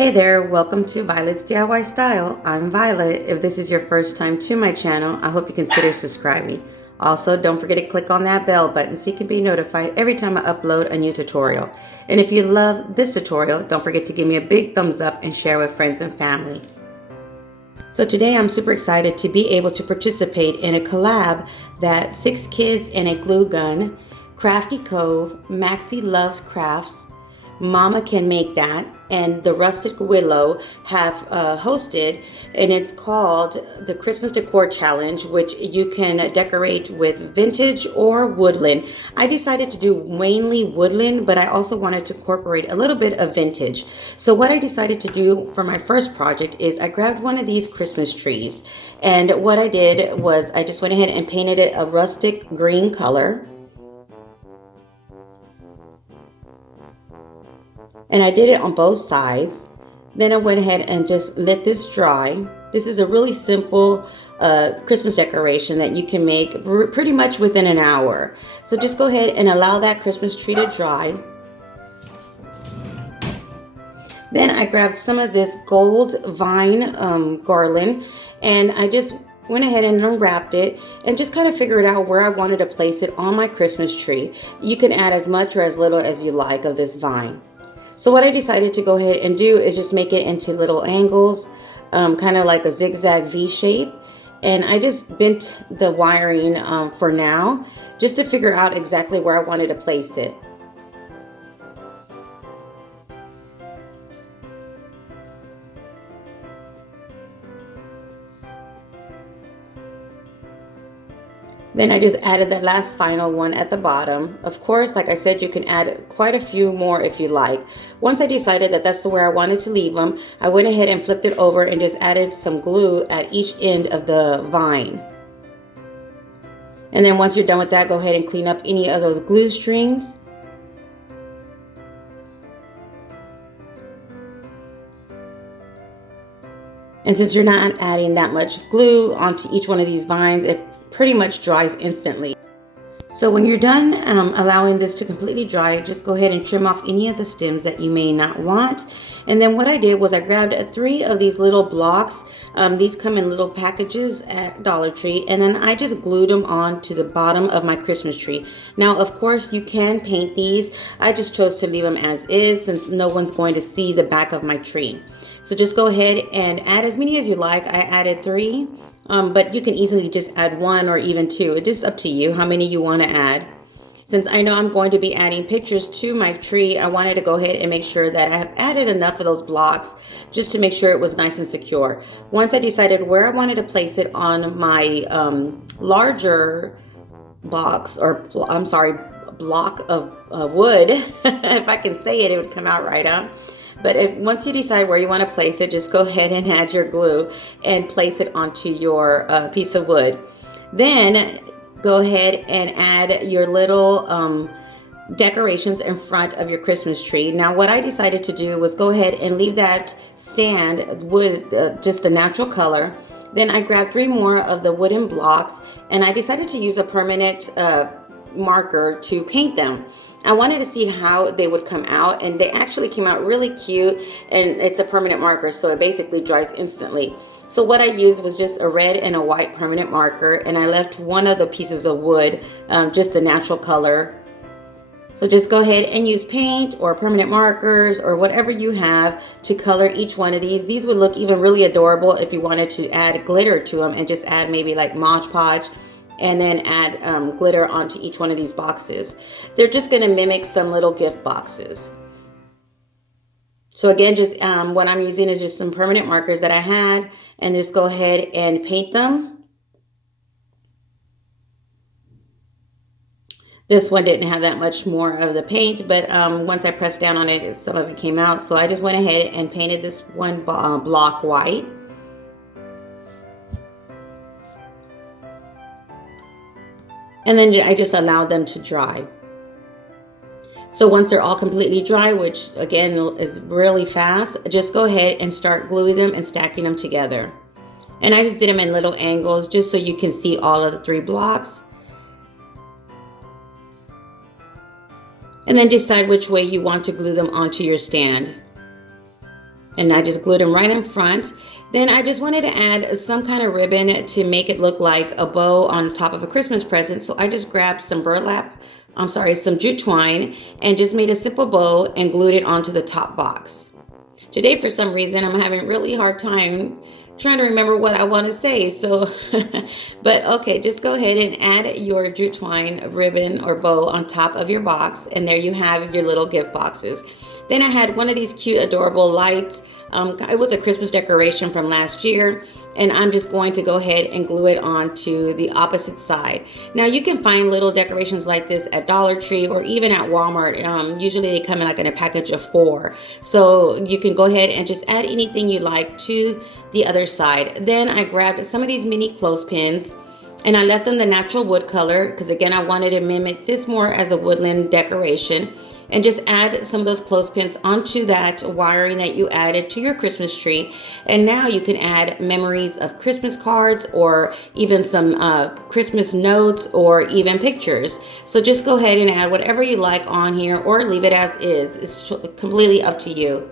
Hey there, welcome to Violet's DIY Style. I'm Violet. If this is your first time to my channel, I hope you consider subscribing. Also, don't forget to click on that bell button so you can be notified every time I upload a new tutorial. And if you love this tutorial, don't forget to give me a big thumbs up and share with friends and family. So today I'm super excited to be able to participate in a collab that 6 Kids and a Glue Gun, Crafty Cove, Maxine Loves Crafts, Mama Can Make That, and the Rustic Willow have hosted, and it's called the Christmas Decor Challenge, which you can decorate with vintage or woodland. I decided to do mainly woodland, but I also wanted to incorporate a little bit of vintage. So what I decided to do for my first project is I grabbed one of these Christmas trees, and what I did was I just went ahead and painted it a rustic green color. And I did it on both sides. Then I went ahead and just let this dry. This is a really simple Christmas decoration that you can make pretty much within an hour. So just go ahead and allow that Christmas tree to dry. Then I grabbed some of this gold vine garland, and I just went ahead and unwrapped it and just kind of figured out where I wanted to place it on my Christmas tree. You can add as much or as little as you like of this vine. So what I decided to go ahead and do is just make it into little angles, kind of like a zigzag V shape. And I just bent the wiring for now, just to figure out exactly where I wanted to place it. Then I just added that last final one at the bottom. Of course, like I said, you can add quite a few more if you like. Once I decided that that's where I wanted to leave them, I went ahead and flipped it over and just added some glue at each end of the vine. And then once you're done with that, go ahead and clean up any of those glue strings. And since you're not adding that much glue onto each one of these vines, it pretty much dries instantly. So when you're done allowing this to completely dry, just go ahead and trim off any of the stems that you may not want. And then what I did was I grabbed 3 of these little blocks. These come in little packages at Dollar Tree, and then I just glued them on to the bottom of my Christmas tree. Now, of course, you can paint these. I just chose to leave them as is since no one's going to see the back of my tree. So just go ahead and add as many as you like. I added 3. But you can easily just add 1 or even 2. It's just up to you how many you want to add. Since I know I'm going to be adding pictures to my tree, I wanted to go ahead and make sure that I have added enough of those blocks just to make sure it was nice and secure. Once I decided where I wanted to place it on my larger box, or I'm sorry, block of wood, if I can say it, it would come out right, huh? But once you decide where you want to place it, just go ahead and add your glue and place it onto your piece of wood. Then go ahead and add your little decorations in front of your Christmas tree. Now what I decided to do was go ahead and leave that stand wood just the natural color. Then I grabbed 3 more of the wooden blocks, and I decided to use a permanent marker to paint them. I wanted to see how they would come out, and they actually came out really cute, and it's a permanent marker, so it basically dries instantly. So what I used was just a red and a white permanent marker, and I left one of the pieces of wood just the natural color. So just go ahead and use paint or permanent markers or whatever you have to color each one of these. These would look even really adorable if you wanted to add glitter to them and just add maybe like Mod Podge, and then add glitter onto each one of these boxes. They're just going to mimic some little gift boxes. So again, just what I'm using is just some permanent markers that I had, and just go ahead and paint them. This one didn't have that much more of the paint, but once I pressed down on it, some of it came out. So I just went ahead and painted this one block white. And then I just allowed them to dry. So once they're all completely dry, which again is really fast, just go ahead and start gluing them and stacking them together. And I just did them in little angles just so you can see all of the 3 blocks. And then decide which way you want to glue them onto your stand. and I just glued them right in front. Then I just wanted to add some kind of ribbon to make it look like a bow on top of a Christmas present. So I just grabbed some some jute twine and just made a simple bow and glued it onto the top box. Today, for some reason, I'm having a really hard time trying to remember what I want to say. So, but okay, just go ahead and add your jute twine ribbon or bow on top of your box. And there you have your little gift boxes. Then I had one of these cute, adorable lights. It was a Christmas decoration from last year, and I'm just going to go ahead and glue it onto the opposite side. Now you can find little decorations like this at Dollar Tree or even at Walmart. Usually they come in a package of 4. So you can go ahead and just add anything you like to the other side. Then I grabbed some of these mini clothespins and I left them the natural wood color because again, I wanted to mimic this more as a woodland decoration. And just add some of those clothespins onto that wiring that you added to your Christmas tree. And now you can add memories of Christmas cards or even some Christmas notes or even pictures. So just go ahead and add whatever you like on here or leave it as is. It's completely up to you.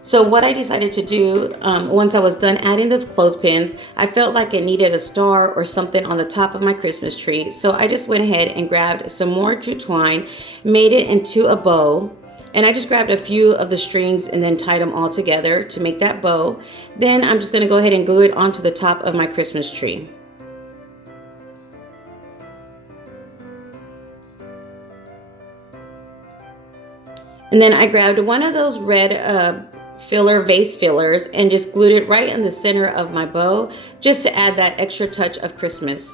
So what I decided to do once I was done adding those clothespins, I felt like it needed a star or something on the top of my Christmas tree. So I just went ahead and grabbed some more jute twine, made it into a bow. And I just grabbed a few of the strings and then tied them all together to make that bow. Then I'm just going to go ahead and glue it onto the top of my Christmas tree. And then I grabbed one of those red vase fillers and just glued it right in the center of my bow just to add that extra touch of Christmas.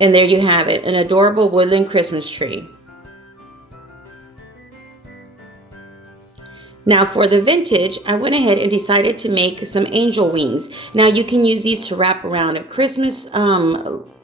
And there you have it, an adorable woodland Christmas tree. Now for the vintage, I went ahead and decided to make some angel wings. Now you can use these to wrap around a Christmas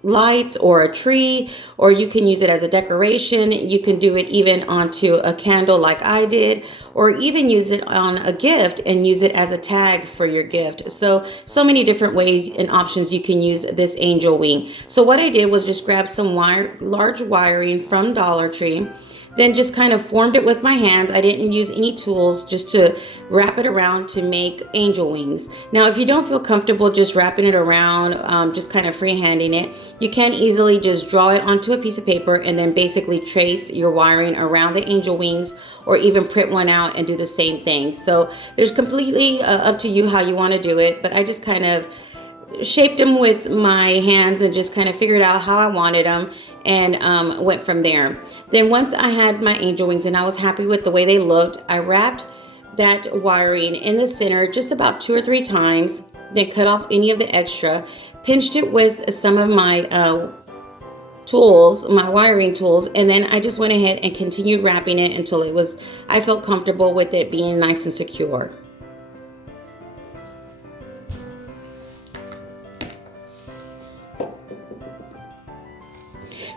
lights or a tree, or you can use it as a decoration. You can do it even onto a candle like I did, or even use it on a gift and use it as a tag for your gift. So many different ways and options you can use this angel wing. So what I did was just grab some large wiring from Dollar Tree. Then just kind of formed it with my hands. I didn't use any tools, just to wrap it around to make angel wings. Now, if you don't feel comfortable just wrapping it around, just kind of freehanding it, you can easily just draw it onto a piece of paper and then basically trace your wiring around the angel wings, or even print one out and do the same thing. So there's completely up to you how you want to do it, but I just kind of shaped them with my hands and just kind of figured out how I wanted them, and went from there. Then once I had my angel wings and I was happy with the way they looked, I wrapped that wiring in the center just about 2 or 3 times, then cut off any of the extra, pinched it with some of my tools, my wiring tools, and then I just went ahead and continued wrapping it until I felt comfortable with it being nice and secure.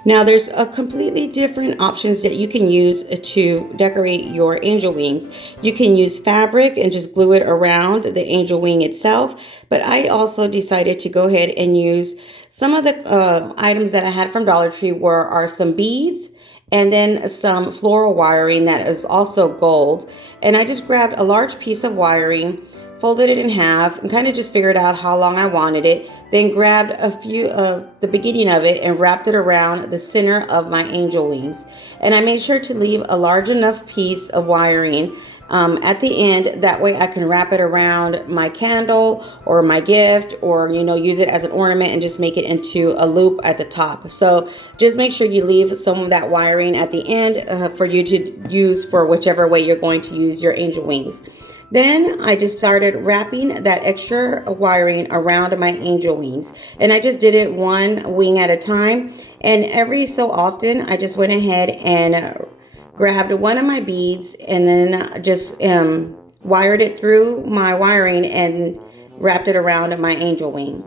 Now there's a completely different options that you can use to decorate your angel wings. You can use fabric and just glue it around the angel wing itself, but I also decided to go ahead and use some of the items that I had from Dollar Tree are some beads and then some floral wiring that is also gold. And I just grabbed a large piece of wiring, folded it in half, and kind of just figured out how long I wanted it. Then grabbed a few of the beginning of it and wrapped it around the center of my angel wings. And I made sure to leave a large enough piece of wiring at the end. That way I can wrap it around my candle or my gift, or use it as an ornament and just make it into a loop at the top. So just make sure you leave some of that wiring at the end for you to use for whichever way you're going to use your angel wings. Then I just started wrapping that extra wiring around my angel wings, and I just did it one wing at a time. And every so often I just went ahead and grabbed one of my beads and then just wired it through my wiring and wrapped it around my angel wing.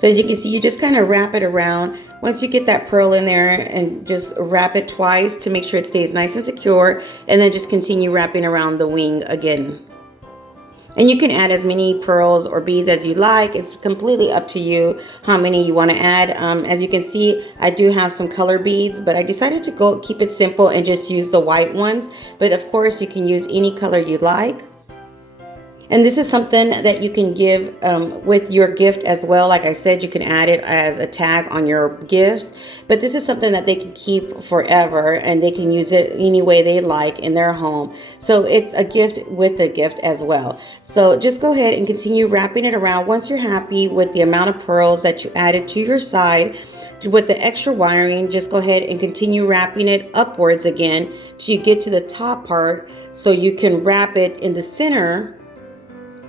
So as you can see, you just kind of wrap it around. Once you get that pearl in there, and just wrap it twice to make sure it stays nice and secure, and then just continue wrapping around the wing again. And you can add as many pearls or beads as you like. It's completely up to you how many you want to add. As you can see, I do have some color beads, but I decided to keep it simple and just use the white ones. But of course, you can use any color you like. And this is something that you can give with your gift as well. Like I said, you can add it as a tag on your gifts, but this is something that they can keep forever and they can use it any way they like in their home. So it's a gift with a gift as well. So just go ahead and continue wrapping it around. Once you're happy with the amount of pearls that you added to your side, with the extra wiring, just go ahead and continue wrapping it upwards again till you get to the top part, so you can wrap it in the center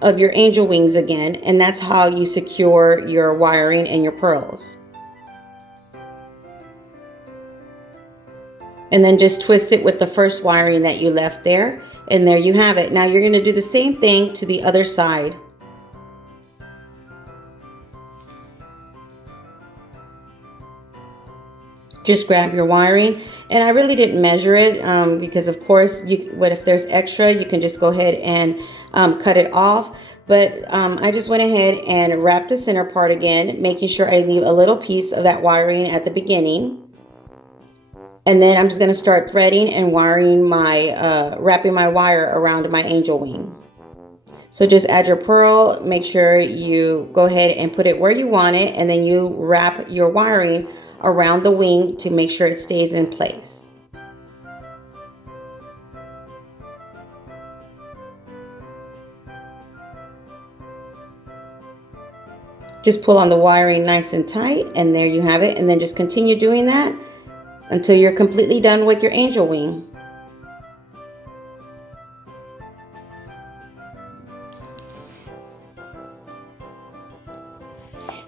of your angel wings again, and that's how you secure your wiring and your pearls. And then just twist it with the first wiring that you left there, and there you have it. Now you're going to do the same thing to the other side. Just grab your wiring, and I really didn't measure it because of course if there's extra, you can just go ahead and cut it off. But I just went ahead and wrapped the center part again, making sure I leave a little piece of that wiring at the beginning. And then I'm just going to start threading and wiring wrapping my wire around my angel wing. So just add your pearl, make sure you go ahead and put it where you want it, and then you wrap your wiring around the wing to make sure it stays in place. Just pull on the wiring nice and tight, and there you have it. And then just continue doing that until you're completely done with your angel wing.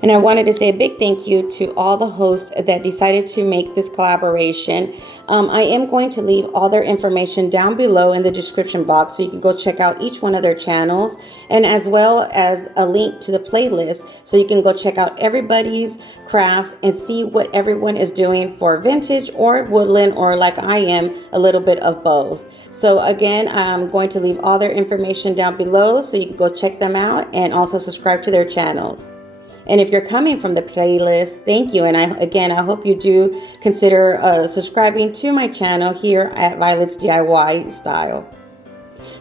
And I wanted to say a big thank you to all the hosts that decided to make this collaboration. I am going to leave all their information down below in the description box, so you can go check out each one of their channels, and as well as a link to the playlist, so you can go check out everybody's crafts and see what everyone is doing for vintage or woodland, or like I am, a little bit of both. So again, I'm going to leave all their information down below, so you can go check them out and also subscribe to their channels. And if you're coming from the playlist, thank you. And I hope you do consider subscribing to my channel here at Violet's DIY Style.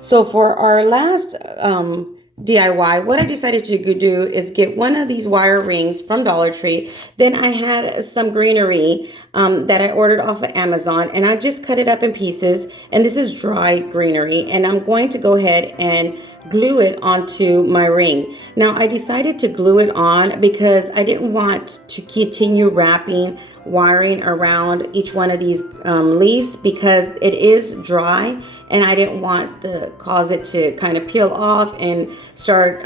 So for our last DIY, what I decided to do is get one of these wire rings from Dollar Tree. Then I had some greenery that I ordered off of Amazon, and I just cut it up in pieces. And this is dry greenery, and I'm going to go ahead and glue it onto my ring. Now I decided to glue it on because I didn't want to continue wrapping wiring around each one of these leaves, because it is dry and I didn't want to cause it to kind of peel off and start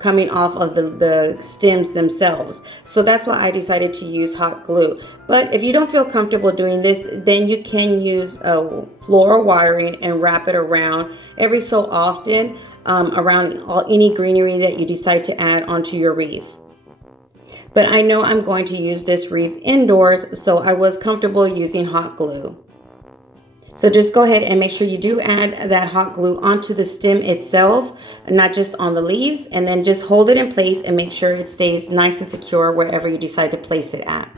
coming off of the stems themselves. So that's why I decided to use hot glue. But if you don't feel comfortable doing this, then you can use floral wiring and wrap it around every so often around any greenery that you decide to add onto your wreath. But I know I'm going to use this wreath indoors, so I was comfortable using hot glue. So just go ahead and make sure you do add that hot glue onto the stem itself, not just on the leaves, and then just hold it in place and make sure it stays nice and secure wherever you decide to place it at.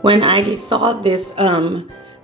When I saw this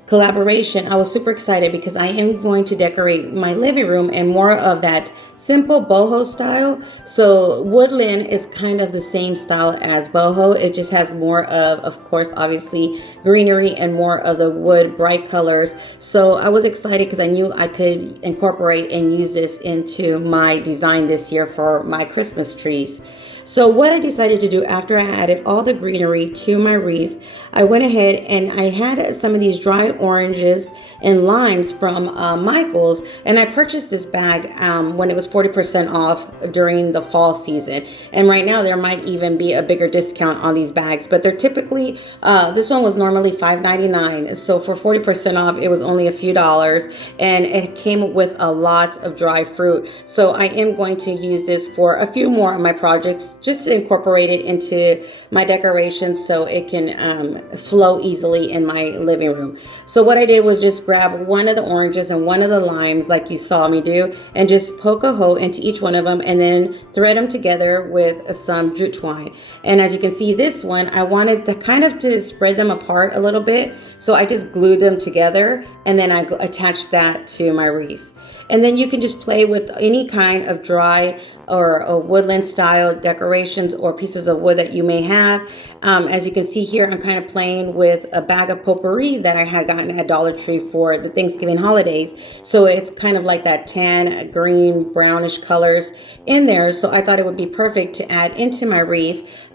collaboration, I was super excited because I am going to decorate my living room in more of that simple boho style. So woodland is kind of the same style as boho. It just has more of course, obviously greenery and more of the wood bright colors. So I was excited because I knew I could incorporate and use this into my design this year for my Christmas trees. So what I decided to do after I added all the greenery to my wreath, I went ahead and I had some of these dry oranges and limes from Michael's, and I purchased this bag when it was 40% off during the fall season. And right now there might even be a bigger discount on these bags, but they're typically, this one was normally $5.99. So for 40% off, it was only a few dollars, and it came with a lot of dry fruit. So I am going to use this for a few more of my projects, just to incorporate it into my decorations so it can flow easily in my living room. So what I did was just grab one of the oranges and one of the limes like you saw me do, and just poke a hole into each one of them and then thread them together with some jute twine. And as you can see, this one I wanted to kind of to spread them apart a little bit, so I just glued them together and then I attached that to my wreath. And then you can just play with any kind of dry or woodland style decorations or pieces of wood that you may have. As you can see here, I'm kind of playing with a bag of potpourri that I had gotten at Dollar Tree for the Thanksgiving holidays. So it's kind of like that tan, green, brownish colors in there. So I thought it would be perfect to add into my wreath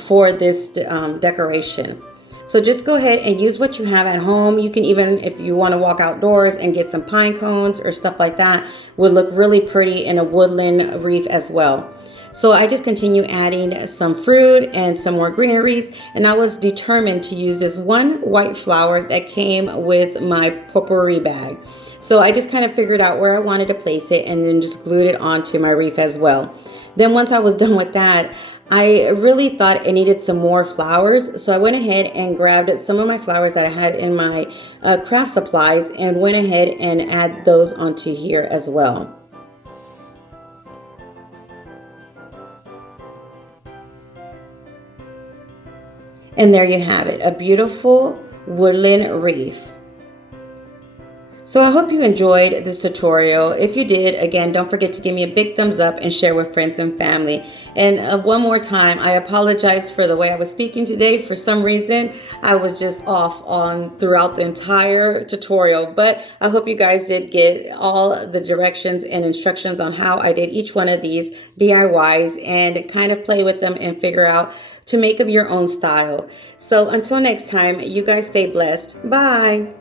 for this decoration. So just go ahead and use what you have at home. You can even, if you want to walk outdoors and get some pine cones or stuff like that, would look really pretty in a woodland wreath as well. So I just continue adding some fruit and some more greeneries, and I was determined to use this one white flower that came with my potpourri bag. So I just kind of figured out where I wanted to place it and then just glued it onto my wreath as well. Then once I was done with that, I really thought I needed some more flowers, so I went ahead and grabbed some of my flowers that I had in my craft supplies and went ahead and add those onto here as well. And there you have it, a beautiful woodland wreath. So I hope you enjoyed this tutorial. If you did, again, don't forget to give me a big thumbs up and share with friends and family. And one more time, I apologize for the way I was speaking today. For some reason, I was just off on throughout the entire tutorial, but I hope you guys did get all the directions and instructions on how I did each one of these DIYs and kind of play with them and figure out to make up your own style. So until next time, you guys stay blessed. Bye.